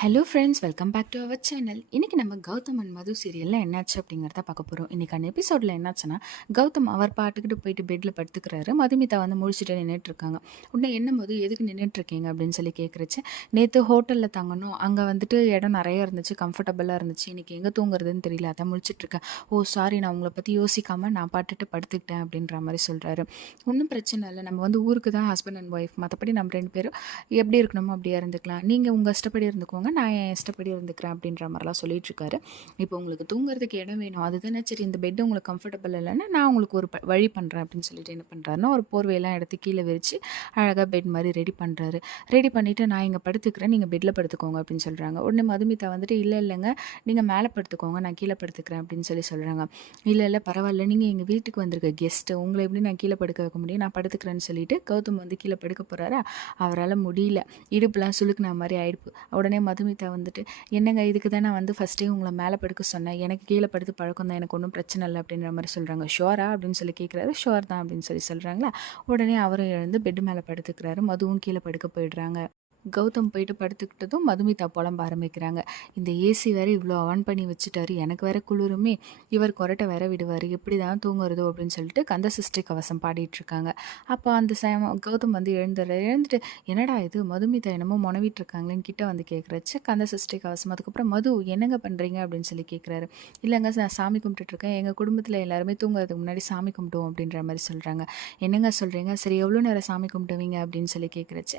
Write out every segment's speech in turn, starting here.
Hello friends welcome back to our channel இன்றைக்கி நம்ம Gautham and மது சீரியலில் என்னாச்சு அப்படிங்கிறத பார்க்க போகிறோம் இன்றைக்கான எபிசோடில் என்னாச்சுன்னா கௌதம் அவர் பாட்டுக்கிட்டு போயிட்டு பெட்டில் படுத்துக்கிறாரு. மதுமிதா வந்து முடிச்சுட்டு நின்றுட்டு இருக்காங்க. உடனே என்ன மது எதுக்கு நின்றுட்டு இருக்கீங்க அப்படின்னு சொல்லி கேட்குறச்சு நேற்று ஹோட்டலில் தங்கணும். அங்கே வந்துட்டு இடம் நிறைய இருந்துச்சு கம்ஃபர்டபுளாக இருந்துச்சு. இன்றைக்கி எங்கே தூங்குறதுன்னு தெரியல. அதை முழிச்சிட்டுருக்கேன் ஓ சாரி நான் உங்களை பற்றி யோசிக்காமல் நான் பாட்டுட்டு படுத்துக்கிட்டேன் அப்படின்ற மாதிரி சொல்கிறாரு ஒன்றும் பிரச்சனை இல்லை. நம்ம வந்து ஊருக்கு தான் ஹஸ்பண்ட் அண்ட் ஒய்ஃப் மற்றபடி நம்ம ரெண்டு பேரும் எப்படி இருக்கணுமோ அப்படியே இருந்துக்கலாம். நீங்கள் உங்கள் இஷ்டப்படி இருந்துக்கோங்க. நான் என் இஷ்டப்படி இருந்துக்கிறேன் அப்படின்ற மாதிரிலாம் சொல்லிட்டு இருக்காரு இப்போ உங்களுக்கு தூங்குறதுக்கு இடம் வேணும். அதுதானே சரி இந்த பெட் உங்களுக்கு கம்ஃபர்டபுள் இல்லைன்னா நான் உங்களுக்கு ஒரு ப- வழி பண்ணுறேன் அப்படின்னு சொல்லிட்டு என்ன பண்ணுறாருன்னா ஒரு போர்வையெல்லாம் எடுத்து கீழே விரித்து அழகாக பெட் மாதிரி ரெடி பண்ணுறாரு ரெடி பண்ணிவிட்டு நான் இங்கே படுத்துக்கிறேன் நீங்கள் பெட்டில் படுத்துக்கோங்க அப்படின்னு சொல்கிறாங்க உடனே மதுமிதா வந்துட்டு இல்லை இல்லைங்க நீங்கள் மேலே படுத்துக்கோங்க நான் கீழே படுத்துக்கிறேன் அப்படின்னு சொல்லி சொல்கிறாங்க இல்லை இல்லை பரவாயில்ல நீங்கள் எங்கள் வீட்டுக்கு வந்திருக்க கெஸ்ட்டு உங்களை எப்படி நான் கீழே படுக்க வைக்க முடியும்? நான் படுத்துக்கிறேன்னு சொல்லிட்டு கௌதம் வந்து கீழே படுக்க போகிறாரா அவரால் முடியல. இடுப்புலாம் சுழுக்குன மாதிரி ஆயிடுப்பு. உடனே மதுமிதா வந்துட்டு என்னங்க இதுக்கு தான் நான் வந்து ஃபஸ்ட்டே உங்களை மேலே படுக்க சொன்னேன். எனக்கு கீழே படுத்து பழக்கம் தான். எனக்கு ஒன்றும் பிரச்சனை இல்லை அப்படின்ற மாதிரி சொல்கிறாங்க ஷோரா? அப்படின்னு சொல்லி கேட்குறாரு ஷோர் தான் அப்படின்னு சொல்லி சொல்கிறாங்களா உடனே அவரும் எழுந்து பெட் மேலே படுத்துக்கிறாரு. மதுவும் கீழே படுக்க போயிடுறாங்க. கௌதம் போயிட்டு படுத்துக்கிட்டதும் மதுமிதா புலம்ப ஆரம்பிக்கிறாங்க. இந்த ஏசி வேற இவ்வளோ ஆன் பண்ணி வச்சுட்டாரு எனக்கு வேற குளிருமே இவர் கொரட்டை வேற விடுவார் எப்படி தான் தூங்குறதோ அப்படின்னு சொல்லிட்டு கந்த சிஸ்டி கவசம் பாடிட்டு இருக்காங்க. அப்போ அந்த சம கௌதம் வந்து எழுந்துடுறாரு எழுந்துட்டு என்னடா இது? மதுமிதா என்னமோ முனவிட்டு இருக்காங்களேன்னு கிட்ட வந்து கேட்குறச்சு கந்த சிஸ்டி கவசம். அதுக்கப்புறம் மது என்னங்க பண்ணுறீங்க அப்படின்னு சொல்லி கேட்குறாரு இல்லைங்க நான் சாமி கும்பிட்டுட்டு இருக்கேன். எங்கள் குடும்பத்தில் எல்லாருமே தூங்குறதுக்கு முன்னாடி சாமி கும்பிடுவோம் அப்படின்ற மாதிரி சொல்கிறாங்க என்னங்க சொல்கிறீங்க சரி எவ்வளோ நேரம் சாமி கும்பிடுவீங்க? அப்படின்னு சொல்லி கேட்குறச்சு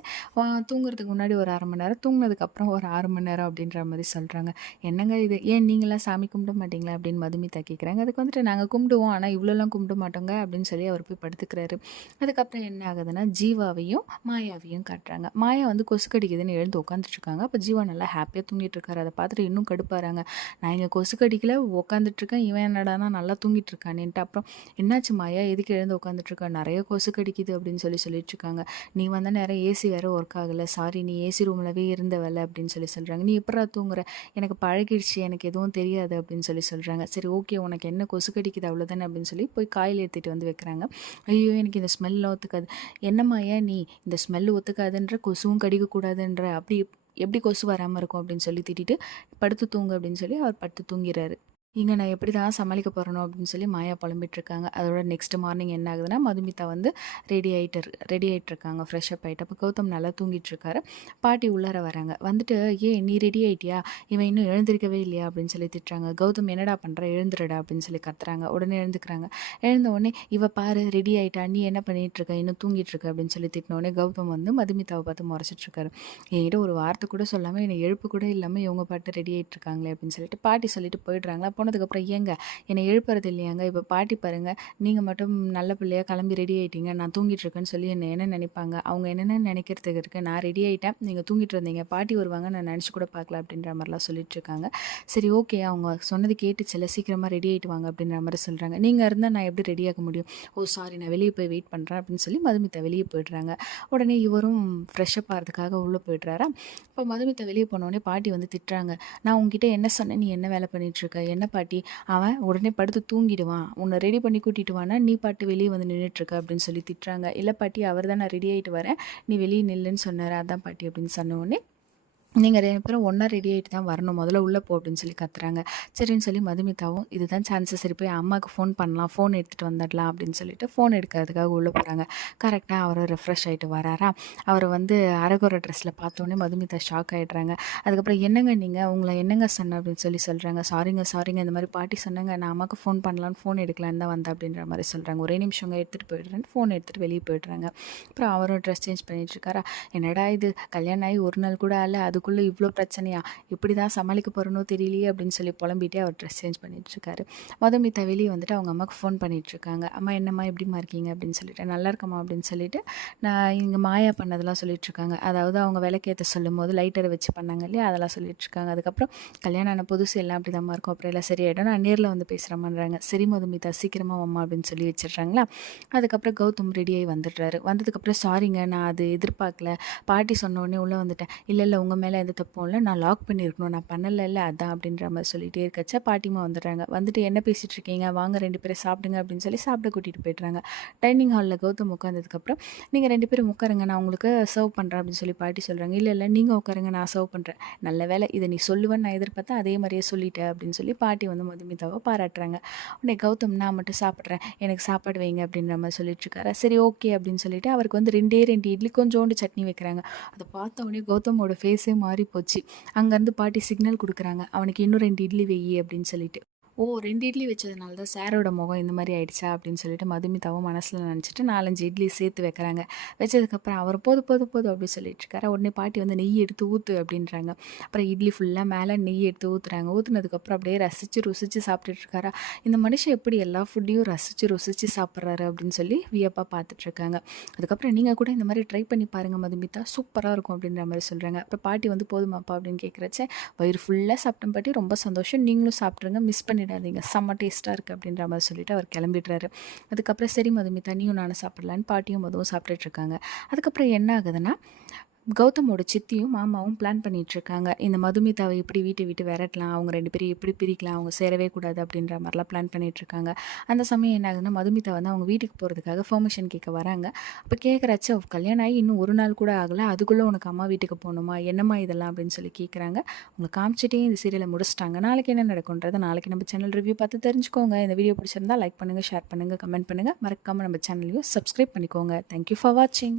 தூங்குறதுக்கு முன்னாடி ஒரு அரை மணி நேரம் தூங்கினதுக்கப்புறம் ஒரு ஆறு மணி நேரம் அப்படின்ற மாதிரி சொல்கிறாங்க என்னங்க இது? ஏன் நீங்களாம் சாமி கும்பிட மாட்டீங்களா? அப்படின்னு மதுமிதா கேட்குறாங்க அதுக்கு வந்துட்டு நாங்கள் கும்பிடுவோம். ஆனால் இவ்வளோலாம் கும்பிட மாட்டோங்க அப்படின்னு சொல்லி அவர் போய் படுத்துக்கிறாரு. அதுக்கப்புறம் என்ன ஆகுதுன்னா ஜீவாவையும் மாயாவையும் காட்டுறாங்க. மாயா வந்து கொசு கடிக்குதுன்னு எழுந்து உட்காந்துட்ருக்காங்க அப்போ ஜீவா நல்லா ஹாப்பியாக தூங்கிட்டு இருக்காரு அதை பார்த்துட்டு இன்னும் கடுப்பாராங்க நான் இங்கே கொசு கடிக்கல உட்காந்துட்ருக்கேன் இவன் என்னடானா நல்லா தூங்கிட்டு இருக்கானேன்ட்டு அப்புறம் என்னாச்சு மாயா? எதுக்கு எழுந்து உட்காந்துட்டு நிறைய கொசு கடிக்குது அப்படின்னு சொல்லி சொல்லிட்டு இருக்காங்க நீ வந்தால் நேரம் ஏசி வேற ஒர்க் ஆகலை. சாரி நீ ஏசி ரூம்லவே இருந்தவல்ல அப்படின்னு சொல்லி சொல்கிறாங்க நீ எப்படா தூங்குற? எனக்கு பழகிடுச்சு எனக்கு எதுவும் தெரியாது அப்படின்னு சொல்லி சொல்கிறாங்க சரி ஓகே உனக்கு என்ன கொசு கடிக்குது அவ்வளோதானே அப்படின்னு சொல்லி போய் காயில் ஏற்றிட்டு வந்து வைக்கிறாங்க. ஐயோ எனக்கு இந்த ஸ்மெல்லாம் ஒத்துக்காது. என்னம்மா ஏன் நீ இந்த ஸ்மெல் ஒத்துக்காதுன்ற கொசுவும் கடிக்கக்கூடாதுன்ற அப்படி எப்படி கொசு வராமல் இருக்கும் அப்படின்னு சொல்லி திட்டிட்டு படுத்து தூங்கு அப்படின்னு சொல்லி அவர் படுத்து தூங்கிறாரு. இங்கே நான் எப்படி தான் சமாளிக்க போகிறணும் அப்படின்னு சொல்லி மாயா புலம்பிட்டு இருக்காங்க அதோட நெக்ஸ்ட் மார்னிங் என்ன ஆகுதுன்னா மதுமிதா வந்து ரெடி ஆகிட்டு ரெடி ஆகிட்டு இருக்காங்க ஃப்ரெஷ் அப் ஆகிட்டு அப்போ கௌதம் நல்லா தூங்கிட்டுருக்காரு பாட்டி உள்ளார வராங்க. வந்துட்டு ஏன் நீ ரெடி ஆயிட்டியா? இவன் இன்னும் எழுந்திருக்கவே இல்லையா? அப்படின்னு சொல்லி திட்டுறாங்க. கௌதம் என்னடா பண்ணுற எழுந்துருடா அப்படின்னு சொல்லி கத்துறாங்க. உடனே எழுந்துக்கிறாங்க. எழுந்த உடனே இவ பாரு ரெடி ஆயிட்டா? நீ என்ன பண்ணிகிட்ருக்க இருக்க? இன்னும் தூங்கிட்டுருக்க அப்படின்னு சொல்லி திட்டின உடனே கௌதம் வந்து மதுமிதாவை பார்த்து முறைச்சிட்ருக்காரு என்கிட்ட ஒரு வார்த்தை கூட சொல்லாமல் என்னை எழுப்பு கூட இல்லாமல் இவங்க பாட்டு ரெடி ஆகிட்டு இருக்காங்களே அப்படின்னு சொல்லிட்டு பாட்டி சொல்லிட்டு போயிடுறாங்களா போனதுக்கப்புறம் ஏங்க என்னை எழுப்புறது இல்லையாங்க? இப்போ பாட்டி பாருங்கள் நீங்கள் மட்டும் நல்ல பிள்ளையா கிளம்பி ரெடி ஆகிட்டீங்க நான் தூங்கிட்டு இருக்கேன்னு சொல்லி என்ன என்ன நினைப்பாங்க? அவங்க என்னென்ன நினைக்கிறதுக்கு இருக்குது நான் ரெடி ஆகிட்டேன் நீங்கள் தூங்கிட்டு இருந்தீங்க பாட்டி வருவாங்க நான் நினச்சி கூட பார்க்கல அப்படின்ற மாதிரிலாம் சொல்லிட்டு இருக்காங்க. சரி ஓகே அவங்க சொன்னது கேட்டுச்சுல சீக்கிரமாக ரெடி ஆகிட்டு வாங்க அப்படின்ற மாதிரி சொல்கிறாங்க நீங்கள் இருந்தால் நான் எப்படி ரெடி ஆக முடியும்? ஓ சாரி நான் வெளியே போய் வெயிட் பண்ணுறேன் அப்படின்னு சொல்லி மதுமித்த வெளியே போயிடுறாங்க. உடனே இவரும் ஃப்ரெஷ்ஷப் ஆகிறதுக்காக உள்ளே போயிடுறாரா? இப்போ மதுமித்தை வெளியே போனோடனே பாட்டி வந்து திட்டுறாங்க. நான் உங்ககிட்ட என்ன சொன்னேன்? நீ என்ன வேலை பண்ணிட்டு இருக்க? என்ன பாட்டி அவன் உடனே படுத்து தூங்கிடுவான். உன்னை ரெடி பண்ணி கூட்டிட்டு வானா? நீ பாட்டு வெளியே வந்து நின்றுட்டுருக்க அப்படின்னு சொல்லி திட்டுறாங்க. இல்லை பாட்டி அவர் தான் நான் ரெடி ஆகிட்டு வரேன். நீ வெளியே நில்லுன்னு சொன்னார். அதான் பாட்டி அப்படின்னு சொன்ன உடனே நீங்கள் ரெண்டு பேரும் ஒன்றா ரெடி ஆகிட்டு தான் வரணும். முதல்ல உள்ளே போ அப்படின்னு சொல்லி கத்துறாங்க. சரின்னு சொல்லி மதுமிதாவும் இதுதான் சான்சஸ் சரி போய் அம்மாவுக்கு ஃபோன் பண்ணலாம். ஃபோன் எடுத்துகிட்டு வந்துடலாம். அப்படின்னு சொல்லிட்டு ஃபோன் எடுக்கிறதுக்காக உள்ளே போகிறாங்க கரெக்டாக அவர் ரெஃப்ரெஷ் ஆகிட்டு வராரா? அவரை வந்து அரகுர ட்ரெஸ்ஸில் பார்த்தோன்னே மதுமிதா ஷாக் ஆகிடுறாங்க அதுக்கப்புறம் என்னங்க நீங்கள் உங்களை என்னங்க சொன்ன? அப்படின்னு சொல்லி சொல்கிறாங்க சாரிங்க சாரிங்க இந்த மாதிரி பாட்டி சொன்னாங்க. நான் அம்மாவுக்கு ஃபோன் பண்ணலான்னு ஃபோன் எடுக்கலான்னு தான் வந்தேன். அப்படின்ற மாதிரி சொல்கிறாங்க ஒரே நிமிஷங்க எடுத்துகிட்டு போயிடுறேன் ஃபோன் எடுத்துகிட்டு வெளியே போயிடுறாங்க. அப்புறம் அவரும் ட்ரெஸ் சேஞ்ச் பண்ணிட்டு இருக்காரா? என்னடா இது? கல்யாணம் ஆகி ஒரு நாள் கூட ஆகல. அதுக்குள்ளே இவ்வளோ பிரச்சனையா? இப்படி தான் சமாளிக்க போகிறனோ தெரியலையே அப்படின்னு சொல்லி புலம்பிட்டே அவர் ட்ரெஸ் சேஞ்ச் பண்ணிகிட்ருக்காரு இருக்காரு மதுமிதா வெளியே வந்துட்டு அவங்க அம்மாவுக்கு ஃபோன் பண்ணிகிட்ருக்காங்க அம்மா என்னம்மா எப்படிமா இருக்கீங்க? அப்படின்னு சொல்லிட்டு. நல்லா இருக்கம்மா அப்படின்னு சொல்லிட்டு நான் இங்கே மாயா பண்ணதெல்லாம் சொல்லிகிட்ருக்காங்க அதாவது அவங்க விளக்கேற்ற சொல்லும் போது லைட்டரை வச்சு பண்ணாங்க இல்லையா? அதெல்லாம் சொல்லிகிட்ருக்காங்க அதுக்கப்புறம் கல்யாணம் ஆன புதுசு எல்லாம் அப்படி தான் இருக்கும். அப்புறம் எல்லாம் சரியாயிடும். நான் நேரில் வந்து பேசுகிறமான்றாங்க சரி மதுமிதா சீக்கிரமாக அம்மா அப்படின்னு சொல்லி வச்சிடுறாங்களா? அதுக்கப்புறம் கௌதம் ரெடியாகி வந்துடுறாரு. வந்ததுக்கப்புறம் சாரிங்க நான் அது எதிர்பார்க்கல. பாட்டி சொன்ன உடனே உள்ளே வந்துட்டேன். இல்லை இல்லை உங்கள் மேலே மேலே எந்த தப்பும் இல்லை. நான் லாக் பண்ணியிருக்கணும் நான் பண்ணலைல்ல அதான் அப்படின்ற மாதிரி சொல்லிகிட்டே இருக்கச்ச பாட்டிமா வந்துடுறாங்க. வந்துட்டு என்ன பேசிகிட்டு இருக்கீங்க? வாங்க ரெண்டு பேரும் சாப்பிடுங்க அப்படின்னு சொல்லி சாப்பிட கூட்டிகிட்டு போயிடுறாங்க. டைனிங் ஹாலில் கௌதம் உட்காந்ததுக்கப்புறம் நீங்கள் ரெண்டு பேரும் உட்காருங்க. நான் உங்களுக்கு சர்வ் பண்ணுறேன் அப்படின்னு சொல்லி பாட்டி சொல்கிறாங்க இல்லை இல்லை நீங்கள் உட்காருங்க. நான் சர்வ் பண்ணுறேன் நல்ல வேலை இதை நீ சொல்லுவேன்னு நான் எதிர்பார்த்தேன் அதே மாதிரியே சொல்லிட்டேன் அப்படின்னு சொல்லி பாட்டி வந்து மதுமிதாவை பாராட்டுறாங்க. உடனே கௌதம் நான் மட்டும் சாப்பிட்றேன். எனக்கு சாப்பாடு வைங்க அப்படின்ற மாதிரி சொல்லிட்டுருக்காரு சரி ஓகே அப்படின்னு சொல்லிட்டு அவருக்கு வந்து ரெண்டே ரெண்டு இட்லி கொஞ்சோண்டு சட்னி வைக்கிறாங்க. அதை பார்த்த உடனே கௌதமோட ஃபேஸே மாறி போச்சு அங்கேருந்து பாட்டி சிக்னல் கொடுக்குறாங்க. அவனுக்கு இன்னும் ரெண்டு இட்லி வெயி அப்படின்னு சொல்லிட்டு. ஓ ரெண்டு இட்லி வச்சதுனால தான் சாரோட முகம் இந்த மாதிரி ஆயிடுச்சா? அப்படின்னு சொல்லிட்டு மதுமிதாவும் மனசில் நினச்சிட்டு நாலஞ்சு இட்லி சேர்த்து வைக்கிறாங்க. வச்சதுக்கப்புறம் அவர் போது போது போது அப்படின்னு சொல்லிட்டு இருக்காரு. உடனே பாட்டி வந்து நெய் எடுத்து ஊற்று அப்படின்றாங்க. அப்புறம் இட்லி ஃபுல்லாக மேலே நெய் எடுத்து ஊற்றுறாங்க ஊற்றுனதுக்கப்புறம் அப்படியே ரசித்து ருசித்து சாப்பிட்டுட்டு இருக்காரா? இந்த மனுஷன் எப்படி எல்லா ஃபுட்டையும் ரசித்து ருசித்து சாப்பிட்றாரு அப்படின்னு சொல்லி வியப்பாக பார்த்துட்ருக்காங்க அதுக்கப்புறம் நீங்கள் கூட இந்த மாதிரி ட்ரை பண்ணி பாருங்கள் மதுமிதா. சூப்பராக இருக்கும் அப்படின்ற மாதிரி சொல்கிறாங்க அப்புறம் பாட்டி வந்து போதுமாப்பா அப்படின்னு கேட்குறச்ச வயிறு ஃபுல்லாக சாப்பிட்டேன் பாட்டி. ரொம்ப சந்தோஷம். நீங்களும் சாப்பிட்ருங்க மிஸ் பண்ணிடாதீங்க. செம்ம டேஸ்ட்டாக இருக்குது அப்படின்ற மாதிரி சொல்லிட்டு அவர் கிளம்பிடுறாரு. அதுக்கப்புறம் சரி மதுமி தனியும் நானும் சாப்பிட்லான்னு பாட்டியும் மதுவும் சாப்பிட்டுட்டு இருக்காங்க. அதுக்கப்புறம் என்ன ஆகுதுன்னா கௌதமோட சித்தியும் மாமாவும் பிளான் பண்ணிட்டு இருக்காங்க இந்த மதுமிதாவை எப்படி வீட்டை விட்டு விரட்டலாம் அவங்க ரெண்டு பேரும் எப்படி பிரிக்கலாம் அவங்க சேரவே கூடாது அப்படின்ற மாதிரிலாம் பிளான் பண்ணிட்டு இருக்காங்க அந்த சமயம் என்ன ஆகுதுன்னா மதுமிதா வந்து அவங்க வீட்டுக்கு போகிறதுக்காக பெர்மிஷன் கேட்க வராங்க. அப்போ கேட்குறச்ச கல்யாணம் ஆகி இன்னும் ஒரு நாள் கூட ஆகலை அதுக்குள்ளே உனக்கு அம்மா வீட்டுக்கு போகணுமா? என்னம்மா இதெல்லாம்? அப்படின்னு சொல்லி கேட்குறாங்க உங்களை காமிச்சிட்டே இந்த சீரியலை முடிச்சிட்டாங்க. நாளைக்கு என்ன நடக்கும்ன்றதை நாளைக்கு நம்ம சேனல் ரிவ்யூ பார்த்து தெரிஞ்சுக்கோங்க. இந்த வீடியோ பிடிச்சிருந்தா லைக் பண்ணுங்கள் ஷேர் பண்ணுங்கள் கமெண்ட் பண்ணுங்கள் மறக்காமல் நம்ம சேனலையும் சப்ஸ்கிரைப் பண்ணிக்கோங்க. தேங்க்யூ ஃபார் வாட்சிங்